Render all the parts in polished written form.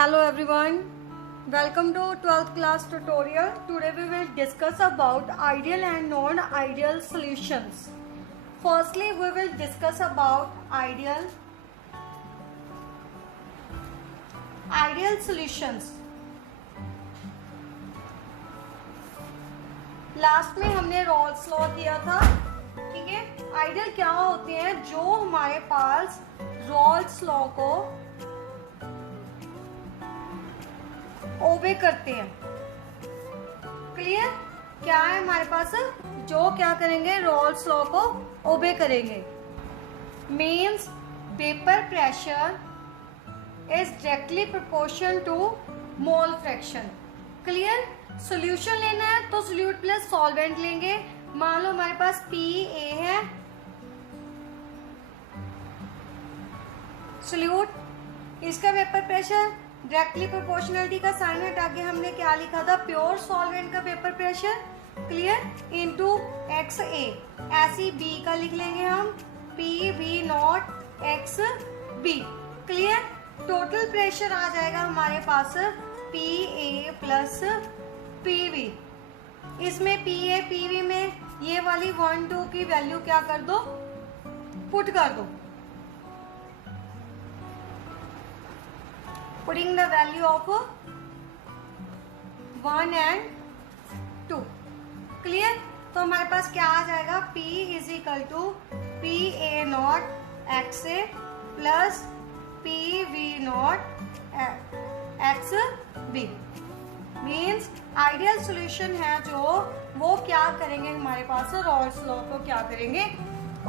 Hello everyone, welcome to 12th class tutorial. Today we will discuss about ideal and non-ideal solutions. Firstly, we will discuss about ideal solutions. Last में हमने Rawls law किया था, ठीक है। Ideal क्या होते हैं? जो हमारे पास रॉल्स लॉ को ओबे करते हैं। क्लियर? क्या है हमारे पास? जो क्या करेंगे? रॉल्स लॉ को ओबे करेंगे। Means vapour pressure is directly proportion to mole fraction. Clear? Solution लेना है तो सोल्यूट प्लस सॉल्वेंट लेंगे। मान लो हमारे पास PA है, सोल्यूट, इसका वेपर प्रेशर डायरेक्टली प्रोपोर्शनलिटी का साइन हटा के हमने क्या लिखा था? प्योर सॉल्वेंट का vapour pressure, clear, into XA। ऐसी B का लिख लेंगे हम, PV not XB। Clear? Total pressure आ जाएगा हमारे पास PA प्लस PV। इसमें PA PV में ये वाली 1 2 की वैल्यू क्या कर दो? पुट कर दो। Putting the value of 1 and 2, clear? तो हमारे पास क्या आ जाएगा? P is equal to PA nought XA plus PV not XB। Means ideal solution है जो वो क्या करेंगे? हमारे पास रॉल्स लॉ को क्या करेंगे?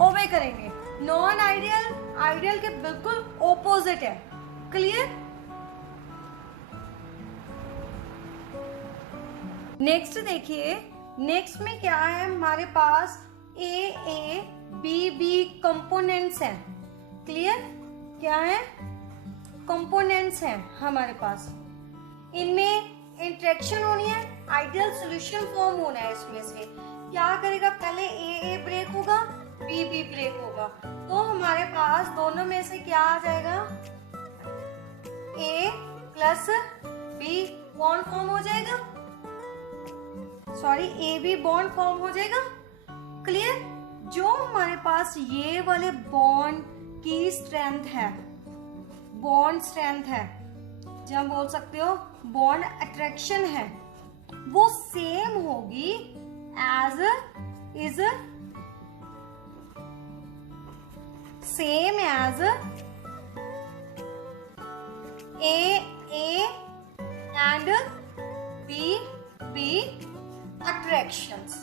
ओबे करेंगे। नॉन आइडियल आइडियल के बिल्कुल ओपोजिट है। क्लियर? नेक्स्ट देखिए, नेक्स्ट में क्या है हमारे पास? AABB कंपोनेंट्स हैं। क्लियर? क्या है? कंपोनेंट्स हैं हमारे पास। इनमें इंटरेक्शन होनी है, आइडियल सॉल्यूशन फॉर्म होना है। इसमें से क्या करेगा? पहले AA ब्रेक होगा, BB ब्रेक होगा, तो हमारे पास दोनों में से क्या आ जाएगा? A plus B bond form हो जाएगा, सॉरी AB बॉन्ड फॉर्म हो जाएगा। क्लियर? जो हमारे पास ये वाले बॉन्ड की स्ट्रेंथ है, बॉन्ड स्ट्रेंथ है, जब बोल सकते हो बॉन्ड अट्रैक्शन है, वो सेम होगी as is same as A and B attractions.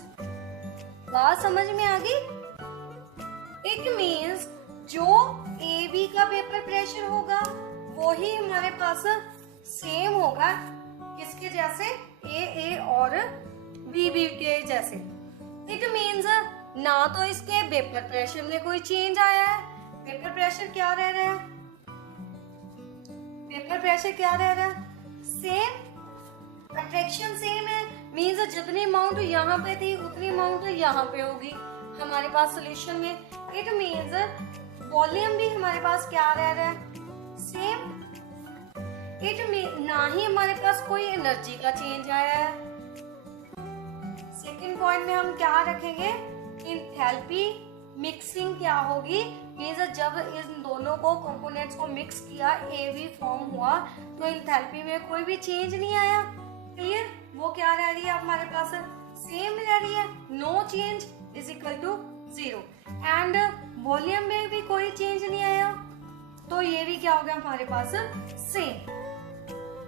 बात समझ में आ गई? इट मीन्स जो AB का वेपर प्रेशर होगा वो ही हमारे पास सेम होगा किसके जैसे? AA और BB के जैसे। इट मीन्स ना तो इसके वेपर प्रेशर में कोई चेंज आया है, वेपर प्रेशर क्या रह रहा है? वेपर प्रेशर क्या रह रहा है? सेम, अट्रैक्शन सेम है। मीन्स जितनी अमाउंट यहाँ पे थी उतनी अमाउंट यहाँ पे होगी हमारे पास सोल्यूशन में। इट मीन्स वॉल्यूम भी हमारे पास क्या रह रहा है? सेम। इट मीन ना ही हमारे पास कोई एनर्जी का चेंज आया है। सेकंड पॉइंट में हम क्या रखेंगे? इंथैल्पी मिक्सिंग क्या होगी? मीन्स जब इन दोनों को कंपोनेंट्स को मिक्स किया, AB फॉर्म हुआ, तो इंथैल्पी में कोई भी चेंज नहीं आया। क्लियर? वो क्या रह रही है हमारे पास? सेम रह रही है। No change is equal to 0। And volume में भी कोई चेंज नहीं आया, तो ये भी क्या हो गया हमारे पास? Same,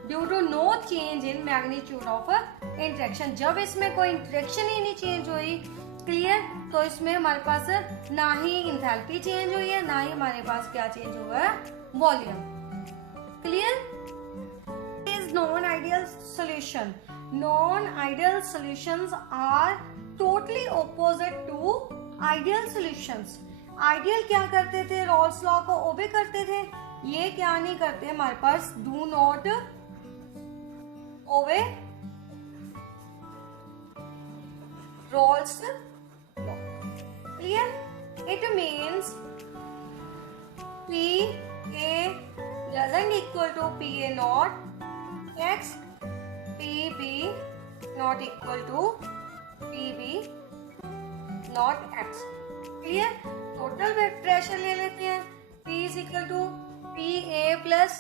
due to no change in magnitude of interaction. जब इसमें कोई इंटरेक्शन ही नहीं चेंज हुई, क्लियर, तो इसमें हमारे पास ना ही इंथैल्पी चेंज हुई है, ना ही हमारे पास क्या चेंज हुआ है? Volume. Clear? Is non ideal solution. Non-ideal solutions are totally opposite to ideal solutions. Ideal क्या करते थे? रॉल्स लॉ को ओबे करते थे। ये क्या नहीं करते हमारे पास? Do not obey Rolls law. Clear? It means PA doesn't equal to PA naught x, PB not equal to PB not x. Clear? Total pressure ले लेते हैं. P is equal to PA plus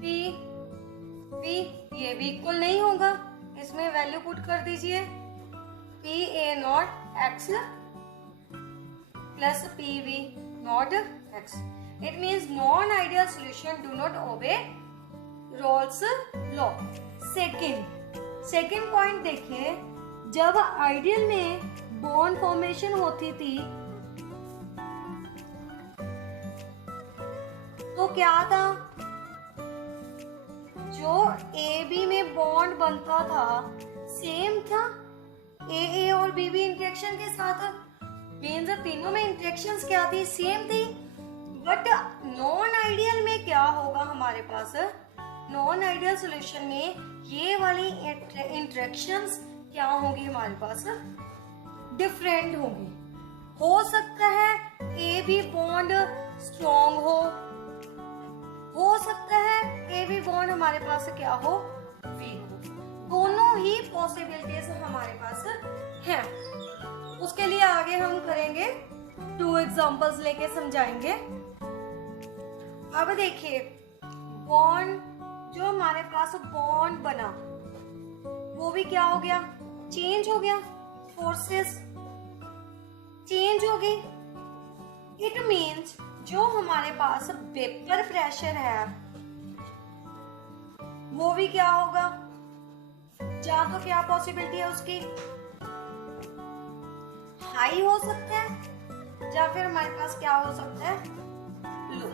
PB. ये भी equal नहीं होगा, इसमें value put कर दीजिए. PA not x plus PB not x. It means non-ideal solution do not obey Rolle's law. Second point देखिए, जब आइडियल में बॉन्ड फॉर्मेशन होती थी तो क्या था, जो ए बी में बॉन्ड बनता था सेम था ए और बी इंटरेक्शन के साथ. मीन्स तीनों में इंटरेक्शंस क्या थी, सेम थी. बट नॉन आइडियल में क्या होगा हमारे पास, नॉन आइडियल सोल्यूशन में ये वाली इंटरेक्शंस क्या होंगी हमारे पास, डिफरेंट होंगी. हो सकता है ए बी बॉन्ड स्ट्रॉन्ग हो सकता है ए बी बॉन्ड हमारे पास क्या हो, वीक हो. दोनों ही पॉसिबिलिटीज हमारे पास हैं. उसके लिए आगे हम करेंगे 2 एग्जांपल्स लेके समझाएंगे. अब देखिए, बॉन्ड जो हमारे पास बॉन्ड बना वो भी क्या हो गया, चेंज हो गया. फोर्सेस चेंज हो गई. इट मीन्स जो हमारे पास वेपर प्रेशर है वो भी क्या होगा, या तो क्या पॉसिबिलिटी है उसकी, हाई हो सकता है या फिर हमारे पास क्या हो सकता है, लो.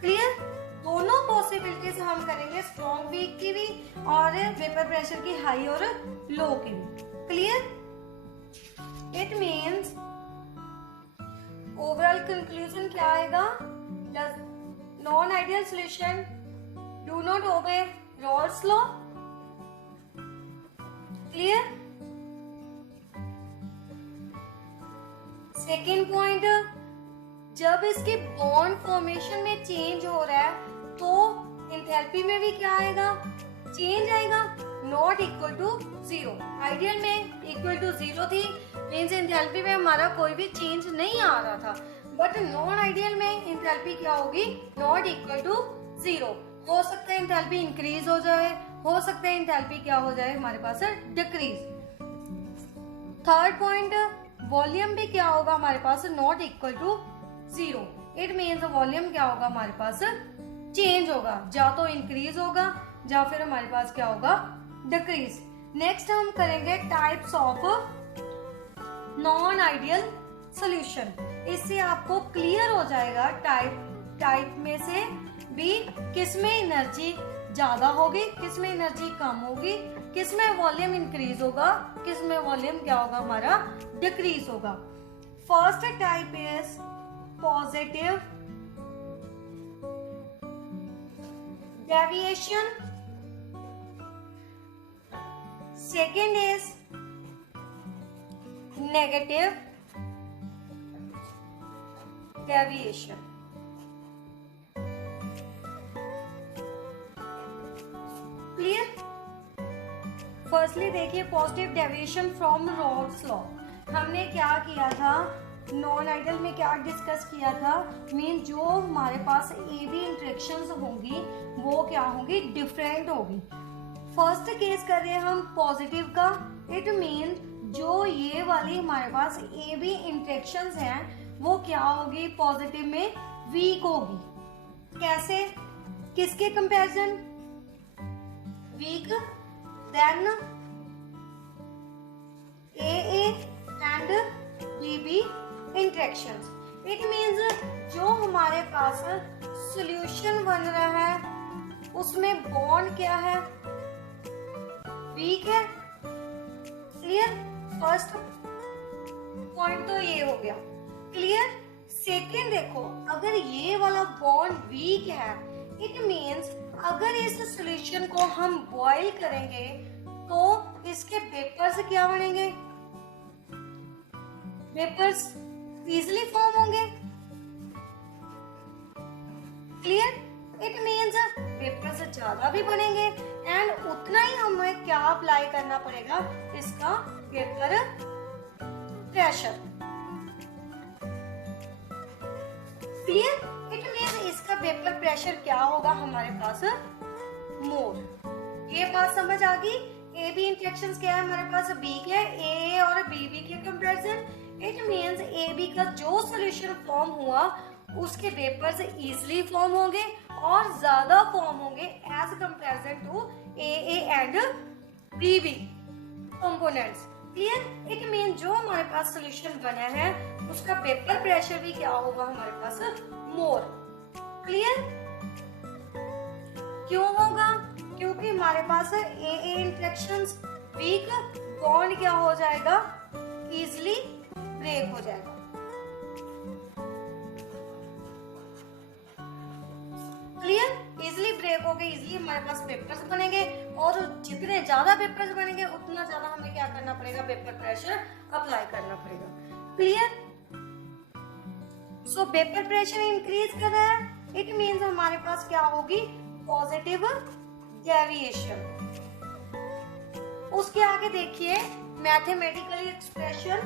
क्लियर? दोनों पॉसिबिलिटीज हम करेंगे, स्ट्रॉन्ग वीक की भी और वेपर प्रेशर की हाई और लो की भी. Clear? It means overall conclusion क्या आएगा, non ideal solution do not obey Rawls law. Clear? Second point, जब इसके बॉन्ड फॉर्मेशन में चेंज हो रहा है तो एंथैल्पी में भी क्या आएगा, चेंज आएगा. Not equal to 0. आइडियल में इक्वल टू 0 थी, मींस एंथैल्पी में हमारा कोई भी चेंज नहीं आ रहा था. बट नॉन आइडियल में एंथैल्पी क्या होगी, नॉट इक्वल टू 0. हो सकता है एंथैल्पी इंक्रीज हो जाए, हो सकता है एंथैल्पी क्या हो जाए हमारे पास, डिक्रीज. थर्ड पॉइंट, वॉल्यूम भी क्या होगा हमारे पास, not equal to 0. It means volume क्या होगा हमारे पास, चेंज होगा, या तो इंक्रीज होगा या फिर हमारे पास क्या होगा, डिक्रीज. नेक्स्ट हम करेंगे types of non ideal solution. इससे आपको क्लियर हो जाएगा टाइप में से भी किसमें एनर्जी ज्यादा होगी, किसमें एनर्जी कम होगी, किसमें वॉल्यूम इंक्रीज होगा, किसमें वॉल्यूम क्या होगा हमारा, डिक्रीज होगा. First type is positive deviation. Second is negative deviation. Clear? Firstly देखिए, positive deviation from Raoult's law. हमने क्या किया था, नॉन आइडियल में क्या डिस्कस किया था, मीन जो हमारे पास ए बी इंटरेक्शंस होंगी वो क्या होंगी, डिफरेंट होगी. फर्स्ट केस कर रहे हैं हम पॉजिटिव का. इट मीन जो ये वाली हमारे पास ए बी इंटरेक्शंस हैं वो क्या होगी, पॉजिटिव में वीक होगी. कैसे, किसके comparison, weak than A and B interactions. It means जो हमारे पास सॉल्यूशन बन रहा है उसमें बॉन्ड क्या है, वीक है. क्लियर? फर्स्ट पॉइंट तो ये हो गया. क्लियर? सेकेंड देखो, अगर ये वाला बॉन्ड वीक है, इट मीन्स अगर इस सॉल्यूशन को हम बॉईल करेंगे तो इसके वेपर्स क्या बनेंगे, वेपर्स इजिली फॉर्म होंगे. क्लियर? इट मीन्स वेपर्स ज्यादा भी बनेंगे एंड उतना ही हमें क्या अप्लाई करना पड़ेगा, इसका vapour pressure. Clear? It means इसका वेपर प्रेशर क्या होगा हमारे पास, मोर। ये बात समझ आ गई? ए बी इंटरेक्शंस क्या है हमारे पास, बी के ए और बी बी के comparison. It means A B का जो सॉल्यूशन फॉर्म हुआ उसके वेपर्स इजीली फॉर्म होंगे और ज्यादा फॉर्म होंगे as comparison to A and B B components. Clear? It mean जो हमारे पास सॉल्यूशन बना है उसका वेपर प्रेशर भी क्या होगा हमारे पास, मोर। क्लियर? क्यों होगा? क्योंकि हमारे पास ए इंटरेक्शंस वीक, बॉन्ड क्या हो जाएगा, इजिली ब्रेक हो जाएगा। क्लियर? इजिली ब्रेक हो गए, इजिली हमारे पास पेपर्स बनेंगे और जितने ज्यादा पेपर्स बनेंगे उतना ज्यादा हमें क्या करना पड़ेगा, पेपर प्रेशर अप्लाई करना पड़ेगा। Clear? So paper pressure increase कर रहा है, इट मींस हमारे पास क्या होगी, पॉजिटिव डेविएशन। उसके आगे देखिए मैथमेटिकली एक्सप्रेशन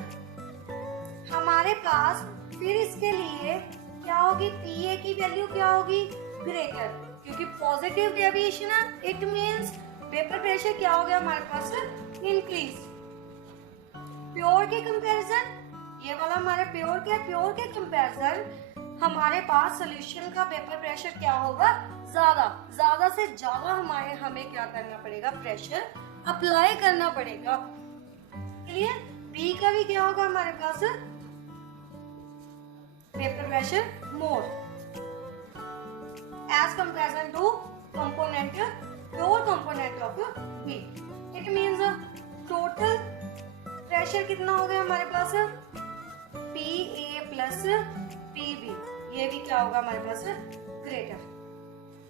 हमारे पास, फिर इसके लिए क्या होगी, पी ए की वैल्यू क्या होगी, ग्रेटर, क्योंकि पॉजिटिव डेविएशन है, इट मींस वेपर प्रेशर क्या हो गया हमारे पास, इंक्रीज। प्योर के कंपैरिजन, ये वाला हमारा प्योर के कंपैरिजन हमारे पास सॉल्यूशन का वेपर प्रेशर क्या होगा, ज्यादा से ज्यादा हमें क्या करना पड़ेगा, प्रेशर अप्लाई करना पड़ेगा। क्लियर? बी का भी क्या होगा हमारे पास, vapour pressure more as comparison to component, pure component of B. It means total pressure कितना हो गया हमारे पास, P A plus P B, ये भी क्या होगा हमारे पास, greater.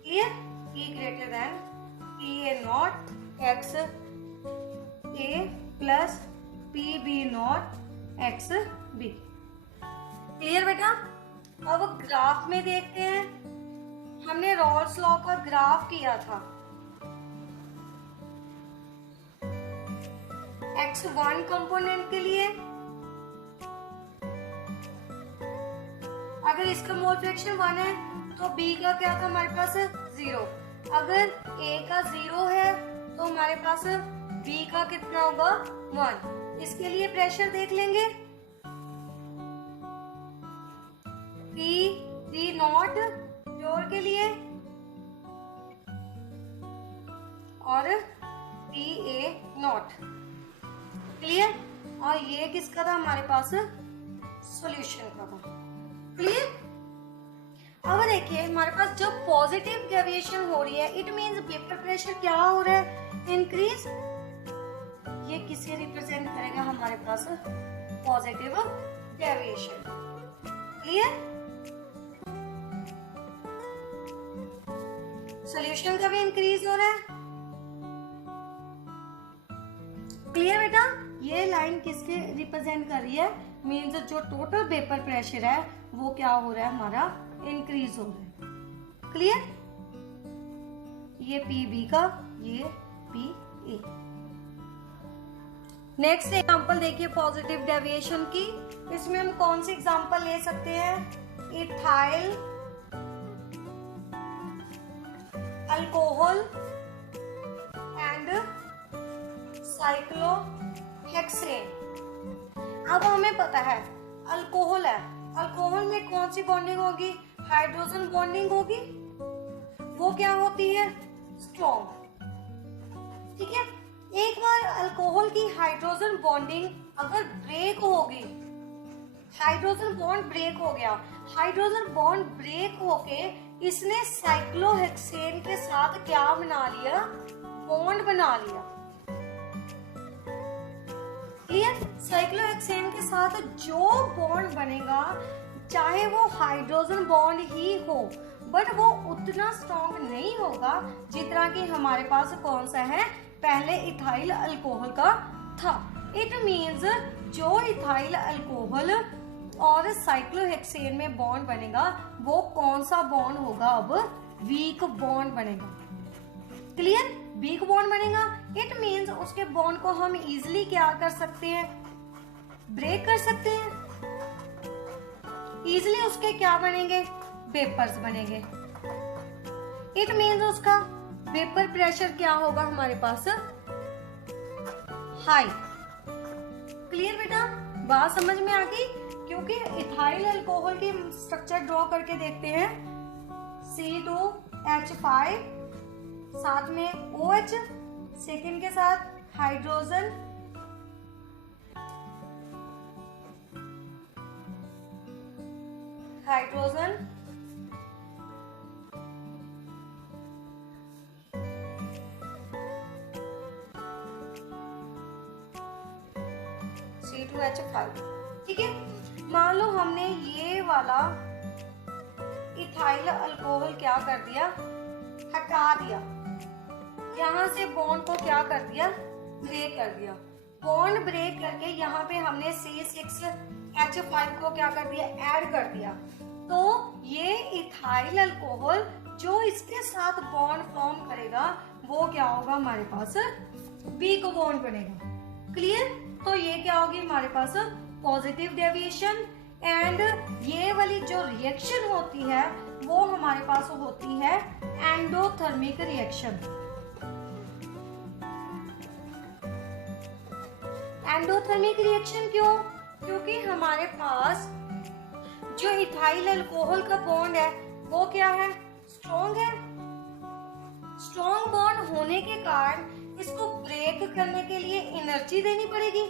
Clear? P greater than P A not X A plus P B not X B. Clear बेटा? अब ग्राफ में देखते हैं, हमने रॉल्स लॉ का ग्राफ किया था। x1 कंपोनेंट के लिए अगर इसका मोल फ्रैक्शन 1 है तो b का क्या था हमारे पास, 0। अगर a का 0 है तो हमारे पास b का कितना होगा, 1। इसके लिए प्रेशर देख लेंगे, P नॉट प्योर के लिए और PA नॉट। क्लियर? और ये किसका था हमारे पास, सॉल्यूशन का था। क्लियर? अब देखिए हमारे पास जब पॉजिटिव डेविएशन हो रही है, इट मींस वेपर प्रेशर क्या हो रहा है, इंक्रीज। ये किसे रिप्रेजेंट करेगा हमारे पास, पॉजिटिव डेविएशन। क्लियर? सॉल्यूशन का भी इंक्रीज हो रहा है। क्लियर बेटा? ये लाइन किसके रिप्रेजेंट कर रही है, मींस जो टोटल वेपर प्रेशर है वो क्या हो रहा है हमारा, इंक्रीज हो रहा है। क्लियर? ये पी बी का, ये पी ए। नेक्स्ट एग्जांपल देखिए पॉजिटिव डेविएशन की, इसमें हम कौन सी एग्जांपल ले सकते हैं, इथाइल अल्कोहल एंड साइक्लोहेक्सेन। अब हमें पता है अल्कोहल है, अल्कोहल में कौन सी बॉन्डिंग होगी, हाइड्रोजन बॉन्डिंग होगी, वो क्या होती है, स्ट्रॉन्ग। ठीक है? एक बार अल्कोहल की हाइड्रोजन बॉन्डिंग अगर ब्रेक होगी, हाइड्रोजन बॉन्ड ब्रेक हो गया, हाइड्रोजन बॉन्ड ब्रेक होके इसने साइक्लोहेक्सेन के साथ क्या बना लिया, बॉन्ड बना लिया। क्लियर? साइक्लोहेक्सेन के साथ जो बॉन्ड बनेगा चाहे वो हाइड्रोजन बॉन्ड ही हो, बट वो उतना स्ट्रॉन्ग नहीं होगा जितना कि हमारे पास कौन सा है, पहले इथाइल अल्कोहल का था। इट मींस जो इथाइल अल्कोहल और साइक्लोहेक्सेन में बॉन्ड बनेगा वो कौन सा बॉन्ड होगा, अब वीक बॉन्ड बनेगा। क्लियर, वीक बॉन्ड बनेगा। इट मीन्स उसके बॉन्ड को हम इजिली क्या कर सकते हैं, ब्रेक कर सकते हैं। इजिली उसके क्या बनेंगे, वेपर्स बनेंगे। इट मीन्स उसका वेपर प्रेशर क्या होगा हमारे पास, हाई। क्लियर बेटा, बात समझ में आ गई। क्योंकि इथाइल अल्कोहल की स्ट्रक्चर ड्रॉ करके देखते हैं, C2H5 साथ में OH, सेकेंड के साथ हाइड्रोजन, C2H5। ठीक है, मान लो हमने ये वाला इथाइल अल्कोहल क्या कर दिया, हटा दिया, यहाँ से बॉन्ड को क्या कर दिया, ब्रेक कर दिया। बॉन्ड ब्रेक करके यहाँ पे हमने C6H5 को क्या कर दिया, ऐड कर दिया। तो ये इथाइल अल्कोहल जो इसके साथ बॉन्ड फॉर्म करेगा वो क्या होगा, हमारे पास वीक बॉन्ड बनेगा। क्लियर, तो ये क्या होगी हमारे पास, पॉजिटिव डेविएशन। एंड ये वाली जो रिएक्शन होती है वो हमारे पास होती है एंडोथर्मिक रिएक्शन। एंडोथर्मिक रिएक्शन क्यों, क्योंकि हमारे पास जो इथाइल अल्कोहल का बॉन्ड है वो क्या है, स्ट्रॉन्ग है। स्ट्रॉन्ग बॉन्ड होने के कारण इसको ब्रेक करने के लिए एनर्जी देनी पड़ेगी।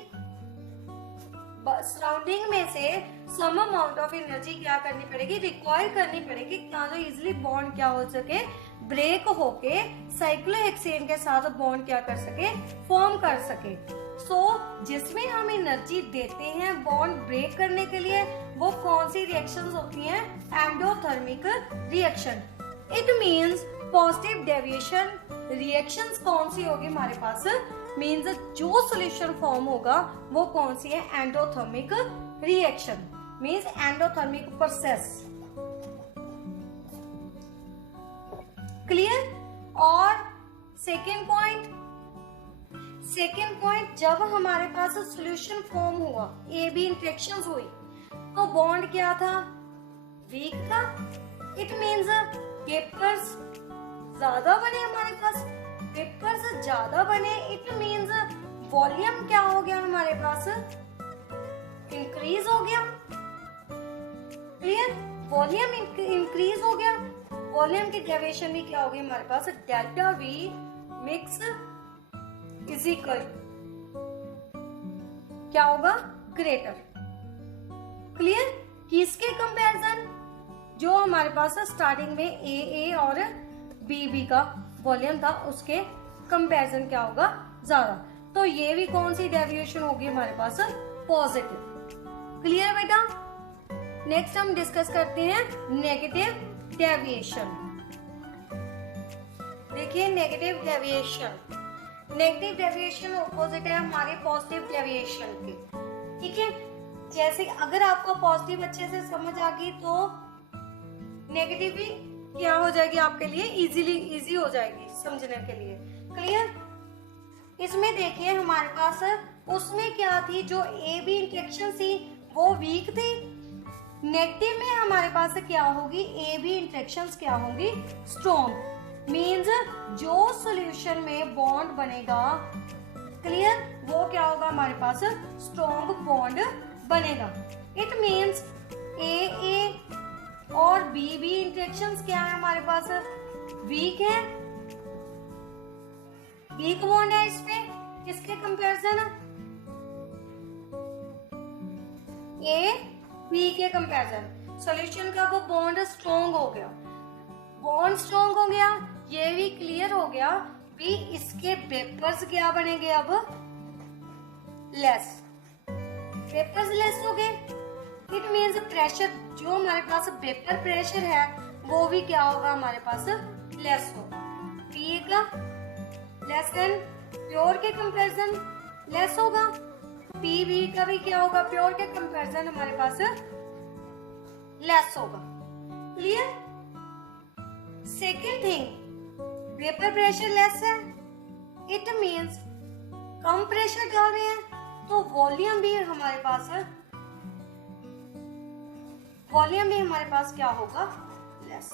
सराउंडिंग में से सम अमाउंट ऑफ एनर्जी क्या करनी पड़ेगी, रिक्वायर करनी पड़ेगी, ताकि इजिली बॉन्ड क्या हो सके, ब्रेक होके साइक्लोहेक्सेन के साथ बॉन्ड क्या कर सके, फॉर्म कर सके। सो जिसमें हम एनर्जी देते हैं बॉन्ड ब्रेक करने के लिए, वो कौन सी रिएक्शंस होती हैं, endothermic reaction. It means positive deviation reactions कौन सी होगी हमारे पास, मींस जो सॉल्यूशन फॉर्म होगा वो कौन सी है, endothermic reaction, means endothermic process. Clear. और सेकेंड पॉइंट, जब हमारे पास सॉल्यूशन फॉर्म हुआ, ए बी इंटरेक्शंस हुई, तो बॉन्ड क्या था, वीक था। इट मींस वेपर्स ज्यादा बने हमारे पास, वेपर्स ज्यादा बने, इट मींस वॉल्यूम क्या हो गया हमारे पास, इंक्रीज हो गया। क्लियर, वॉल्यूम इंक्रीज हो गया। वॉल्यूम की डेविएशन भी क्या होगी हमारे पास, delta V mix is equal क्या होगा, ग्रेटर। क्लियर, किसके कंपैरिजन, जो हमारे पास स्टार्टिंग में ए और बी का वॉल्यूम था उसके कंपैरिजन क्या होगा, ज्यादा। तो ये भी कौन सी डेविएशन होगी हमारे पास, पॉजिटिव। क्लियर बेटा। नेक्स्ट हम डिस्कस करते हैं नेगेटिव डेविएशन। देखिए नेगेटिव डेविएशन ऑपोजिट है हमारे पॉजिटिव डेविएशन के। ठीक है, जैसे अगर आपको पॉजिटिव अच्छे से समझ आ गई तो नेगेटिव भी क्या हो जाएगी आपके लिए, इजी हो जाएगी समझने के लिए। क्लियर। इसमें देखिए हमारे पास उसमें क्या थी, जो ए बी इंटरेक्शन थी वो वीक थी। नेगेटिव में हमारे पास क्या होगी, ए बी इंटरेक्शंस क्या होंगी, स्ट्रॉन्ग। मींस जो सॉल्यूशन में बॉन्ड बनेगा, क्लियर, वो क्या होगा हमारे पास, स्ट्रॉन्ग बॉन्ड बनेगा। इट मींस ए और बी इंटरेक्शंस क्या है हमारे पास, वीक है, वीक बॉन्ड है इसमें। किसके कंपैरिजन, ए बी के कंपैरिजन। सॉल्यूशन का वो बॉन्ड स्ट्रॉन्ग हो गया, बॉन्ड स्ट्रॉन्ग हो गया, ये भी क्लियर हो गया भी इसके वेपर्स क्या बनेंगे, अब लेस, वेपर्स लेस हो गए। इट मीन्स प्रेशर, जो हमारे पास वेपर प्रेशर है वो भी क्या होगा हमारे पास, लेस होगा। पी का लेस देन प्योर के कंपैरिजन लेस होगा, पी बी का भी क्या होगा, प्योर के कंपैरिजन हमारे पास लेस होगा। Clear. Second thing, vapour pressure less है, इट मीन्स कम प्रेशर डाल रहे हैं, तो वॉल्यूम भी हमारे पास है, वॉल्यूम भी हमारे पास क्या होगा, लेस।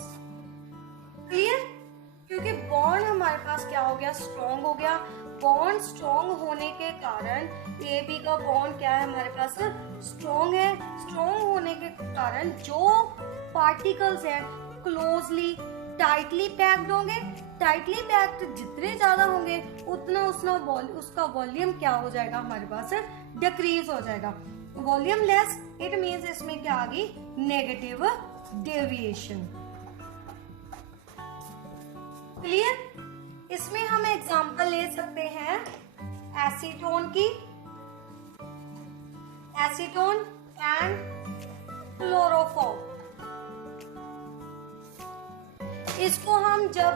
क्लियर? क्योंकि बॉन्ड हमारे पास क्या हो गया, स्ट्रॉन्ग हो गया। बॉन्ड स्ट्रॉन्ग होने के कारण ए बी का बॉन्ड क्या है हमारे पास, स्ट्रॉन्ग है। स्ट्रॉन्ग होने के कारण जो पार्टिकल्स हैं क्लोजली टाइटली पैक्ड होंगे। टाइटली पैक्ड जितने ज्यादा होंगे उतना उसका वॉल्यूम क्या हो जाएगा हमारे पास, डिक्रीज हो जाएगा। वॉल्यूम लेस, इट मीन्स इसमें क्या आ गई, नेगेटिव डेविएशन। क्लियर? इसमें हम एग्जांपल ले सकते हैं एसीटोन की, एसीटोन एंड क्लोरोफॉर्म। इसको हम जब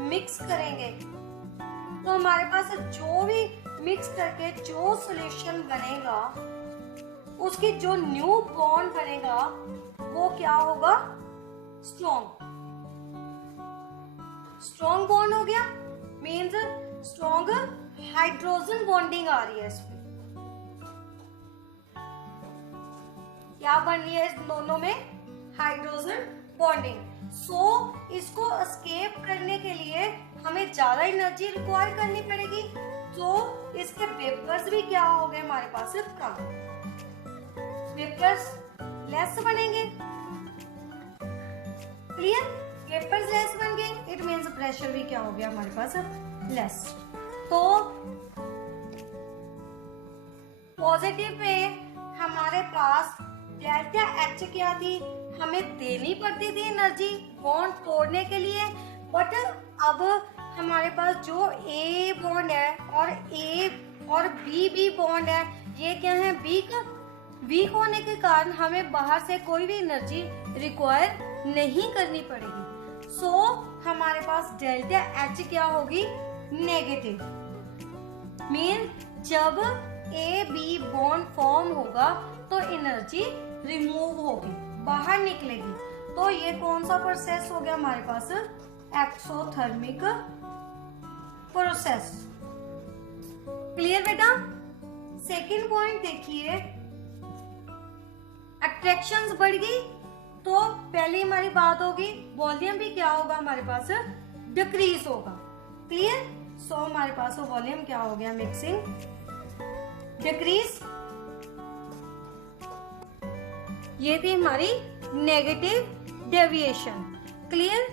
मिक्स करेंगे तो हमारे पास जो भी मिक्स करके जो सॉल्यूशन बनेगा उसकी जो न्यू बॉन्ड बनेगा वो क्या होगा, स्ट्रॉन्ग। स्ट्रॉन्ग बॉन्ड हो गया, मीन्स स्ट्रॉन्ग हाइड्रोजन बॉन्डिंग आ रही है इसमें। क्या बन रही है इस दोनों में, हाइड्रोजन बॉन्डिंग। सो इसको एस्केप करने के लिए हमें ज्यादा एनर्जी रिक्वायर करनी पड़ेगी, तो इसके वेपर्स भी क्या हो गए हमारे पास, कम। वेपर्स लेस बनेंगे। क्लियर? वेपर्स लेस बन गए, इट मीन्स प्रेशर भी क्या हो गया हमारे पास, लेस। तो पॉजिटिव पे हमारे पास डेल्टा एच क्या थी, हमें देनी पड़ती थी एनर्जी बॉन्ड तोड़ने के लिए, बट अब हमारे पास जो ए बॉन्ड है और ए और बी बॉन्ड है, ये क्या है, वीक होने के कारण हमें बाहर से कोई भी एनर्जी रिक्वायर नहीं करनी पड़ेगी। सो हमारे पास डेल्टा एच क्या होगी, नेगेटिव। मीन जब ए बी बॉन्ड फॉर्म होगा तो एनर्जी रिमूव होगी, बाहर निकलेगी। तो ये कौन सा प्रोसेस हो गया हमारे पास, एक्सोथर्मिक प्रोसेस। क्लियर बेटा? सेकंड पॉइंट देखिए, अट्रैक्शंस बढ़ गई तो पहले हमारी बात होगी वॉल्यूम भी क्या होगा हमारे पास, डिक्रीज होगा। क्लियर? सो हमारे पास वॉल्यूम क्या हो गया, मिक्सिंग डिक्रीज। ये थी हमारी नेगेटिव डेविएशन। क्लियर?